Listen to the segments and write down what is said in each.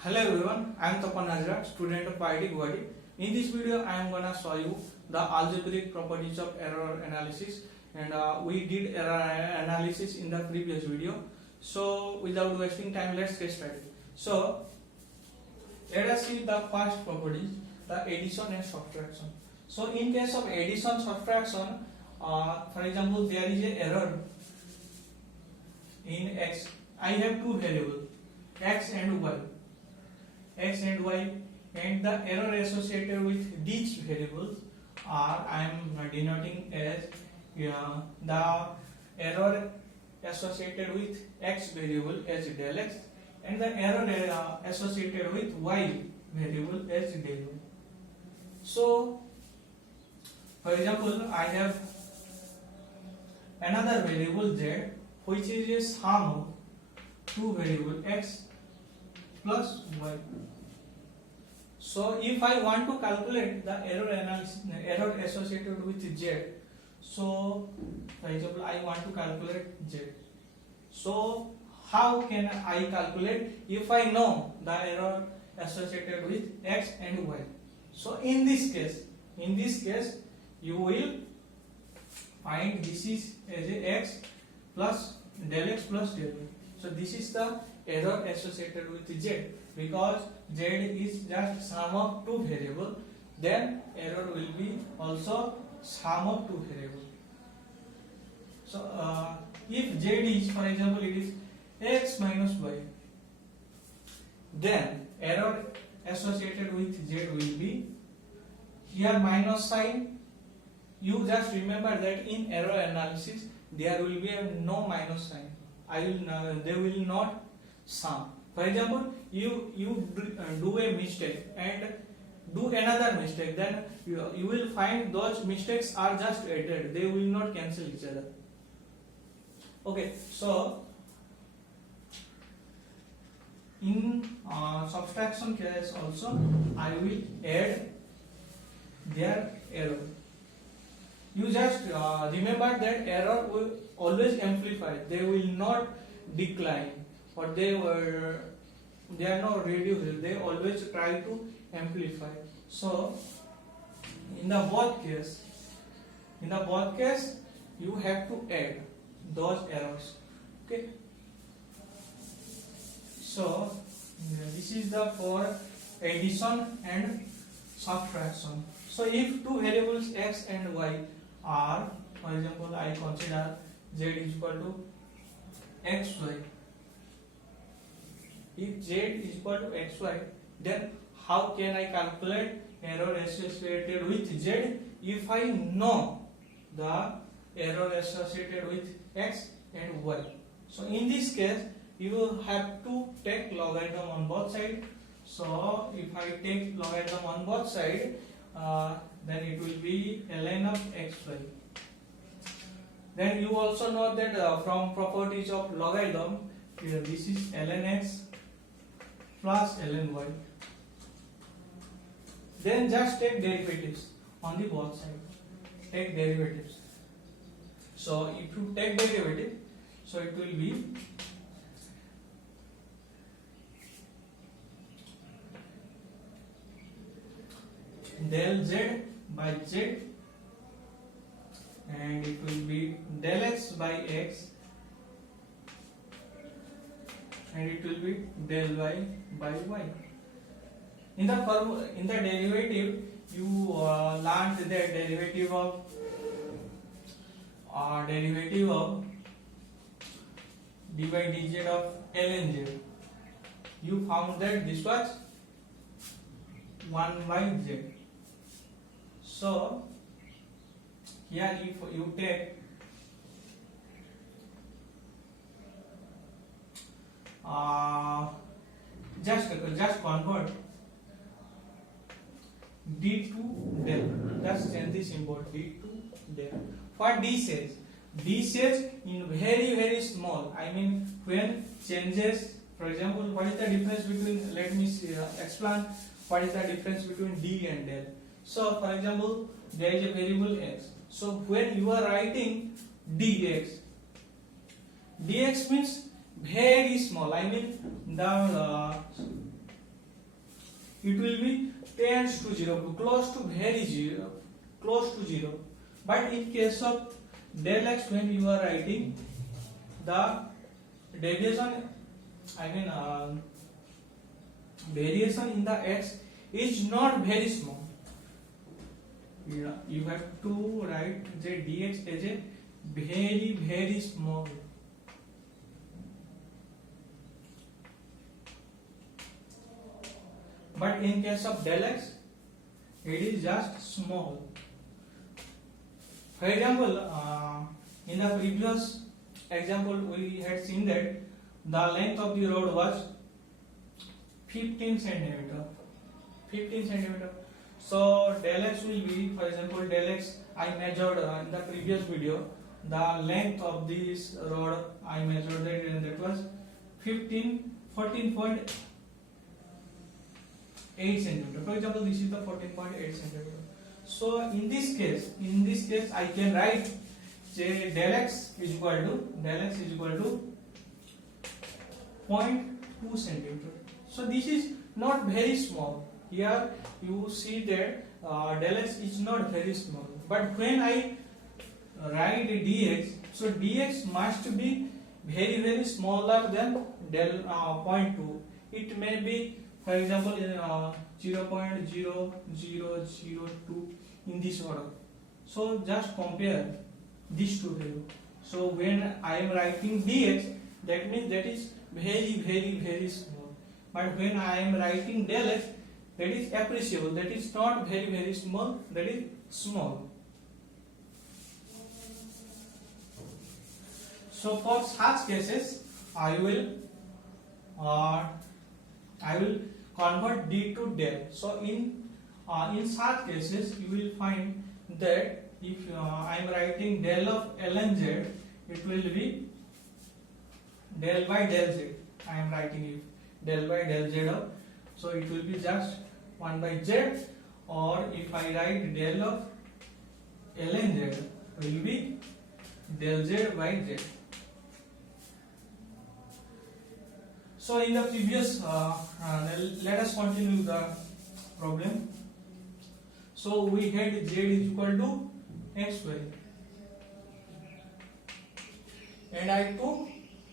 Hello everyone, I am Tapan Hazra, student of IIT Guwahati. In this video, I am gonna show you the algebraic properties of error analysis, and we did error analysis in the previous video. So without wasting time, let's get started. So let us see the first property, the addition and subtraction. So in case of addition subtraction, for example, there is a error in x. I have two variables, x and y. X and y, and the error associated with these variables are, I am denoting as the error associated with x variable as del x, and the error associated with y variable as del y. So for example, I have another variable z, which is a sum of two variables x plus y. So if I want to calculate the error associated with z, so for example, I want to calculate z. So how can I calculate if I know the error associated with x and y? So in this case, you will find this is as a x plus del x plus del y. So this is the error associated with z, because z is just sum of two variables, then error will be also sum of two variables. So if z is, for example, it is x minus y, then error associated with z will be here minus sign. You just remember that in error analysis there will be no minus sign. They will not sum. For example, you do a mistake and do another mistake, then you will find those mistakes are just added, they will not cancel each other. Okay, so in subtraction case also, I will add their error. You just remember that error will always amplify, they will not decline, or they are not reduced, they always try to amplify. So in the both case you have to add those errors. Okay, so this is the for addition and subtraction. So if two variables x and y are, for example, I consider z is equal to xy. If z is equal to xy, then how can I calculate error associated with z if I know the error associated with x and y? So in this case, you have to take logarithm on both sides. So if I take logarithm on both sides, then it will be ln of xy. Then you also know that from properties of logarithm, this is ln x plus ln y. Then just take derivatives on the both sides. Take derivatives. So if you take derivative, so it will be del z by z, and it will be del x by x, and it will be del y by y. In the derivative, you learned the derivative of d by dz of ln z. You found that this was 1 by z. So here if you take just convert d to del, just change the symbol d to del. What d says? D says in very small, I mean when changes, for example, what is the difference between, let me explain what is the difference between d and del. So for example, there is a variable x. So when you are writing dx means very small, I mean the it will be tends to 0, close to very 0, close to 0. But in case of del x, when you are writing the deviation, I mean variation in the x is not very small. You have to write the dx as a very small. But in case of del x, it is just small. For example, in the previous example, we had seen that the length of the road was 15 centimeter. 15 centimeter. So del x will be, for example, del x I measured in the previous video. The length of this road I measured that, and that was 14.8 centimeter. For example, this is the 14.8 centimeter. So in this case I can write del x is equal to 0.2 centimeter. So this is not very small. Here you see that del x is not very small. But when I write dx, so dx must be very smaller than del 0.2. It may be, for example, 0.0002 in this order. So just compare these two values. So when I am writing dx, that means that is very small. But when I am writing del x, that is appreciable. That is not very small. That is small. So for such cases, I will convert d to del. So in such cases, you will find that if I am writing del of ln z, it will be del by del z. I am writing it del by del z of, so it will be just 1 by z. Or if I write del of ln z, it will be del z by z. So in the previous, let us continue the problem. So we had z is equal to xy, and I took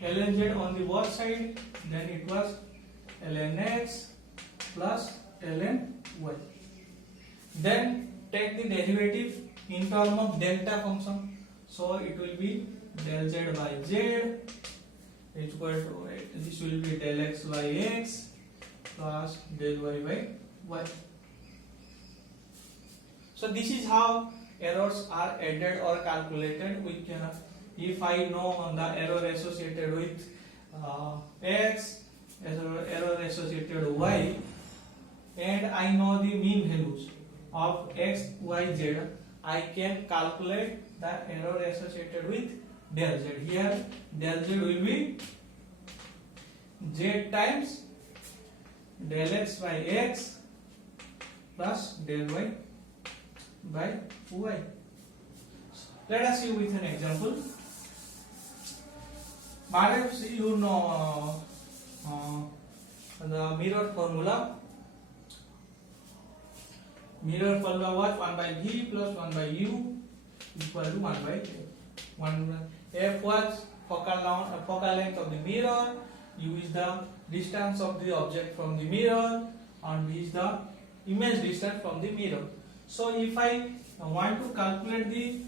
ln z on the both side, then it was ln x plus ln y. Then take the derivative in term of delta function. So it will be del z by z is equal to, this will be del x by x plus del y by y. So this is how errors are added or calculated. We can, if I know the error associated with x, error associated with y, and I know the mean values of x, y, z, I can calculate the error associated with del z. Here del z will be z times del x by x plus del y by y. Let us see with an example. Perhaps you know the mirror formula. Mirror formula was 1 by v plus 1 by u equal to 1 by f. F was focal length of the mirror, u is the distance of the object from the mirror, and v is the image distance from the mirror. So if I want to calculate the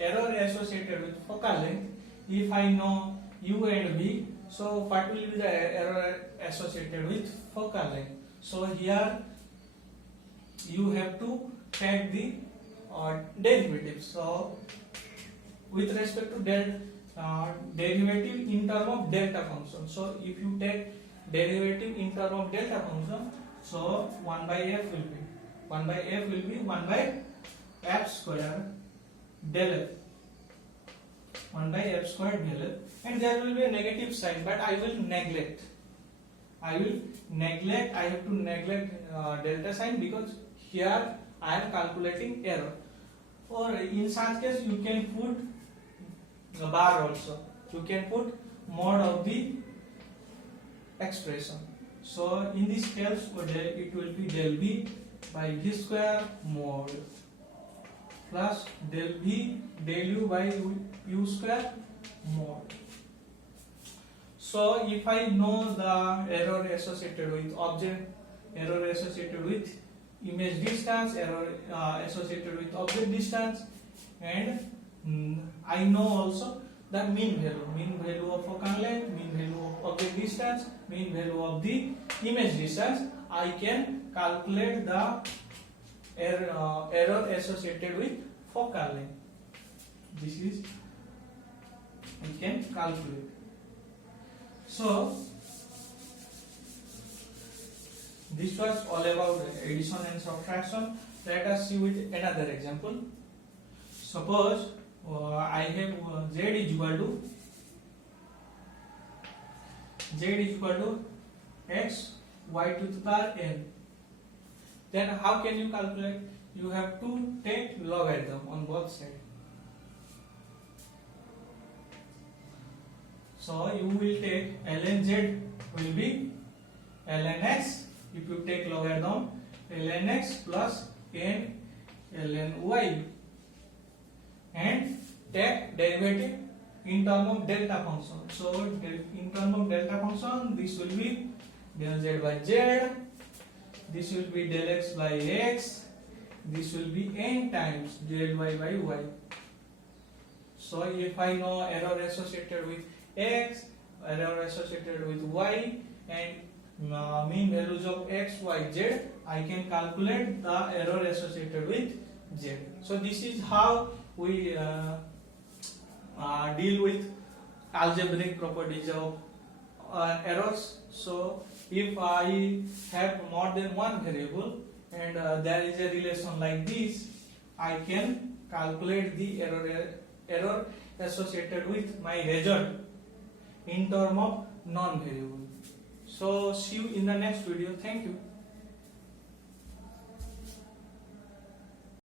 error associated with focal length, if I know u and v, so what will be the error associated with focal length? So here you have to take the derivative. So with respect to derivative in term of delta function. So if you take derivative in term of delta function, so 1 by f will be 1 by f square del f. 1 by f square del f, and there will be a negative sign, but I will neglect. I have to neglect delta sign, because here I am calculating error. Or in such case you can put a bar also. You can put mod of the expression. So in this case, it will be del v by v square mod plus del v del u by u square mod. So if I know the error associated with object, error associated with image distance, error associated with object distance, and I know also the mean value of focal length, mean value of object distance, mean value of the image distance, I can calculate the error associated with focal length. This is we can calculate. So this was all about addition and subtraction. Let us see with another example. Suppose I have z is equal to x y to the power n. Then how can you calculate? You have to take logarithm on both sides. So you will take ln z will be ln x. If you take logarithm, ln x plus n ln y, and take derivative in terms of delta function. So in terms of delta function, this will be del z by z, this will be del x by x, this will be n times del y by y. So if I know error associated with x, error associated with y, and mean values of x, y, z, I can calculate the error associated with z. So this is how we deal with algebraic properties of errors. So if I have more than one variable and there is a relation like this, I can calculate the error associated with my result in terms of non-variable. So see you in the next video. Thank you.